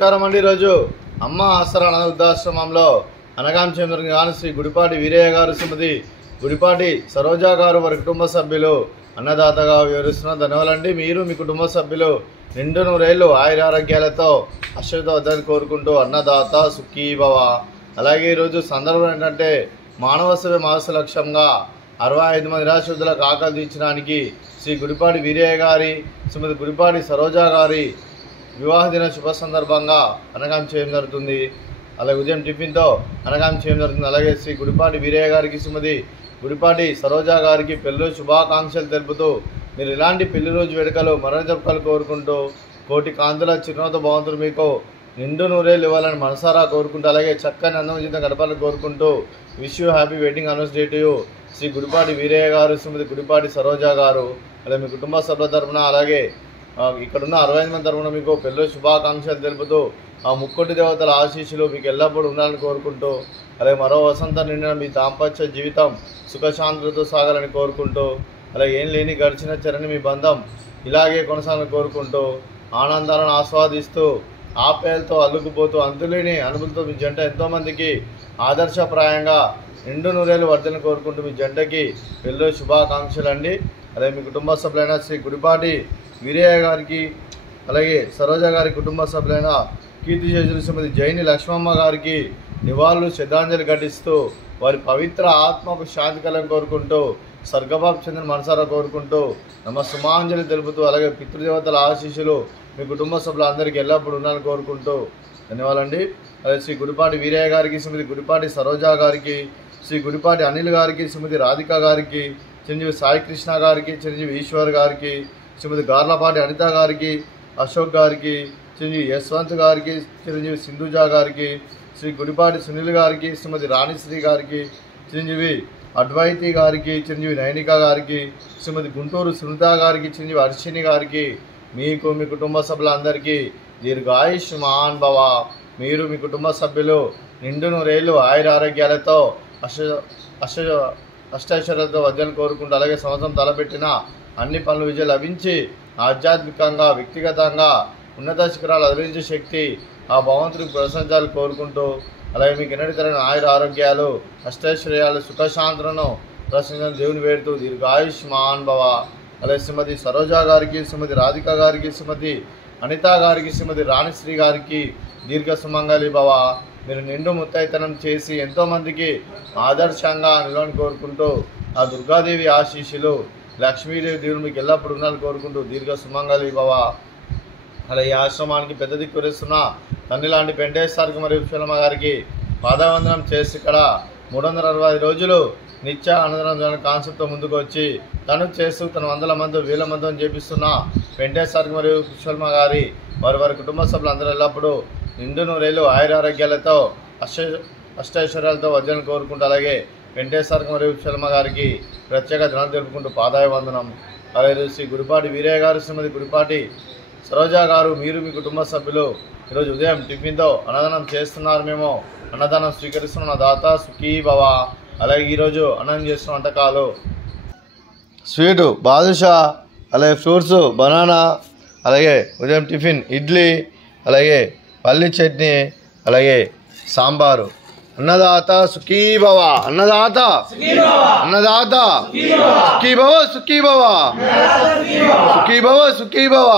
నమస్కారం అండి. ఈరోజు అమ్మ ఆసరా అనాథ వృద్ధాశ్రమంలో అనగాం చంద్రుని గాను శ్రీ గుడిపాటి వీరయ్య గారు, శ్రీమతి గుడిపాటి సరోజా గారు వారి కుటుంబ సభ్యులు అన్నదాతగా వివరిస్తున్నారు. ధన్యవాదాలండి. మీరు మీ కుటుంబ సభ్యులు నిండు నూరేళ్లు ఆయురారోగ్యాలతో అశ్వత వద్దని కోరుకుంటూ అన్నదాత సుఖీ భవ. అలాగే ఈరోజు సందర్భం ఏంటంటే మానవ సేవ మాస లక్ష్యంగా 65 మంది నిరాశ్రితులకు ఆకలి తీర్చడానికి శ్రీ గుడిపాటి వీరయ్య గారి, శ్రీమతి గుడిపాటి సరోజా గారి వివాహ దిన శుభ సందర్భంగా అనగాం చేయడం జరుగుతుంది. అలాగే ఉదయం టిఫిన్తో అనగాం చేయడం జరుగుతుంది. అలాగే శ్రీ గుడిపాటి వీరయ్య గారికి, శ్రీమతి గుడిపాటి సరోజా గారికి పెళ్లి శుభాకాంక్షలు తెలుపుతూ మీరు ఇలాంటి పెళ్లి రోజు వేడుకలు మరణ జరుపుకలు కోరుకుంటూ కోటి కాంతుల చిరునవ్వుతో భగవంతుడు మీకు నిండు నూరేళ్ళు ఇవ్వాలని మనసారా కోరుకుంటూ, అలాగే చక్కని అందం జీవితం గడపాలని కోరుకుంటూ wish you happy wedding anniversary to you Shri Gudipati Veeraiah గారు, శ్రీమతి గుడిపాటి సరోజా గారు. అలాగే మీ కుటుంబ సభ్యుల తరఫున, అలాగే ఇక్కడున్న 65 మంది తరఫున మీకు పెళ్లి శుభాకాంక్షలు తెలుపుతూ ఆ ముక్కోటి దేవతల ఆశీస్సులు మీకు ఎల్లప్పుడూ ఉండాలని కోరుకుంటూ, అలాగే మరో వసంతం నిండిన మీ దాంపత్య జీవితం సుఖశాంతులతో సాగాలని కోరుకుంటూ, అలాగే ఏం లేని గడిచిన చరణి మీ బంధం ఇలాగే కొనసాగాలని కోరుకుంటూ, ఆనందాలను ఆస్వాదిస్తూ ఆప్యాయలతో అల్లుకుపోతూ అంతులేని అనుభూతితో మీ జంట ఎంతోమందికి ఆదర్శప్రాయంగా నిండు నూరేళ్ళు వర్ధలను కోరుకుంటూ మీ జంటకి పెళ్లి శుభాకాంక్షలు అండి. అలాగే మీ కుటుంబ సభ్యులైన శ్రీ గుడిపాటి వీరయ్య గారికి, అలాగే సరోజా గారి కుటుంబ సభ్యులైన కీర్తిశేషులు శ్రీమతి జైని లక్ష్మమ్మ గారికి నివాళులు శ్రద్ధాంజలి ఘటిస్తూ వారి పవిత్ర ఆత్మకు శాంతి కలను కోరుకుంటూ, స్వర్గబాబు చంద్ర మనసారా కోరుకుంటూ నమస్సుమాంజలి తెలుపుతూ, అలాగే పితృదేవతల ఆశీస్సులు మీ కుటుంబ సభ్యులందరికీ ఎల్లప్పుడూ ఉండాలని కోరుకుంటూ ధన్యవాదాలండి. అలాగే శ్రీ గుడిపాటి వీరయ్య గారికి, శ్రీమతి గుడిపాటి సరోజా గారికి, శ్రీ గుడిపాటి అనిల్ గారికి, శ్రీమతి రాధిక గారికి, చిరంజీవి సాయి కృష్ణ గారికి, చిరంజీవి ఈశ్వర్ గారికి, శ్రీమతి గార్లపాటి అనిత గారికి, అశోక్ గారికి, చిరంజీవి యశ్వంత్ గారికి, చిరంజీవి సింధుజా గారికి, శ్రీ గుడిపాటి సునీల్ గారికి, శ్రీమతి రాణిశ్రీ గారికి, చిరంజీవి అద్వైతి గారికి, చిరంజీవి నైనిక గారికి, శ్రీమతి గుంటూరు సునీత గారికి, చిరంజీవి అర్షిని గారికి, మీకు మీ కుటుంబ సభ్యులందరికీ దీర్ఘాయుష్మాన్ భవ. మీరు మీ కుటుంబ సభ్యులు నిండు నూరేళ్ళు ఆయురారోగ్యాలతో అష్టైశ్వర్యాలతో వద్దని కోరుకుంటూ, అలాగే సంవత్సరం తలపెట్టిన అన్ని పనులు విజయం లభించి ఆధ్యాత్మికంగా వ్యక్తిగతంగా ఉన్నత శిఖరాలు అధిరించే శక్తి ఆ భగవంతుడికి ప్రశంసాలు కోరుకుంటూ, అలాగే మీకు ఎన్నటి తరని ఆయుర ఆరోగ్యాలు అష్టైశ్వర్యాలు సుఖశాంతులను ప్రశంసలు దేవుని వేడుతూ దీర్ఘాయుష్మాన్ భవ. అలాగే శ్రీమతి సరోజా గారికి, శ్రీమతి రాధిక గారికి, శ్రీమతి అనిత గారికి, శ్రీమతి రాణిశ్రీ గారికి దీర్ఘ సుమంగళి భవ. మీరు నిండు ముత్తైతనం చేసి ఎంతోమందికి ఆదర్శంగా నిలవని కోరుకుంటూ ఆ దుర్గాదేవి ఆశీస్సులు లక్ష్మీదేవి దేవుడు మీకు ఎల్లప్పుడు ఉండాలని కోరుకుంటూ దీర్ఘ సుమంగళి భవ. అలా ఈ ఆశ్రమానికి పెద్ద దిక్కురిస్తున్న తండ్రి లాంటి వెంకటేశ్వరికి మరియు విశ్వలమ్మ గారికి పాదవందనం చేసి ఇక్కడ 365 రోజులు నిత్య అన్నదానం కాన్సెప్ట్తో ముందుకు వచ్చి తను చేస్తూ తన 100 మంది 1000 మందితో చేపిస్తున్న వెంకటేశ్వరికి మరియు విశ్వలమ్మ గారి వారి కుటుంబ సభ్యులందరూ ఎల్లప్పుడూ నిండు నూరేళ్ళు ఆయురారోగ్యాలతో అష్టైశ్వర్యాలతో వద్దని కోరుకుంటూ, అలాగే వెంకటేశ్వరికి మరియు విశ్వలమ్మ గారికి ప్రత్యేక ధనాలు తెలుపుకుంటూ పాదాయవందనం. అలాగే శ్రీ గుడిపాటి వీరయ్య గారు, శ్రీమతి గుడిపాటి సరోజా గారు, మీరు మీ కుటుంబ సభ్యులు ఈరోజు ఉదయం టిఫిన్తో అన్నదానం చేస్తున్నారు. మేము అన్నదానం స్వీకరిస్తున్న దాత సుఖీ భవ. అలాగే ఈరోజు అన్నం చేస్తున్న వంటకాలు స్వీటు బాదుషా, అలాగే ఫ్రూట్స్ బనానా, అలాగే ఉదయం టిఫిన్ ఇడ్లీ, అలాగే పల్లి చట్నీ, అలాగే సాంబారు. అన్నదాత సుఖీ భవ, అన్నదాత అన్నదాత సుఖీ భవ, సుఖీ భవ, సుఖీ భవ, సుఖీ భవ.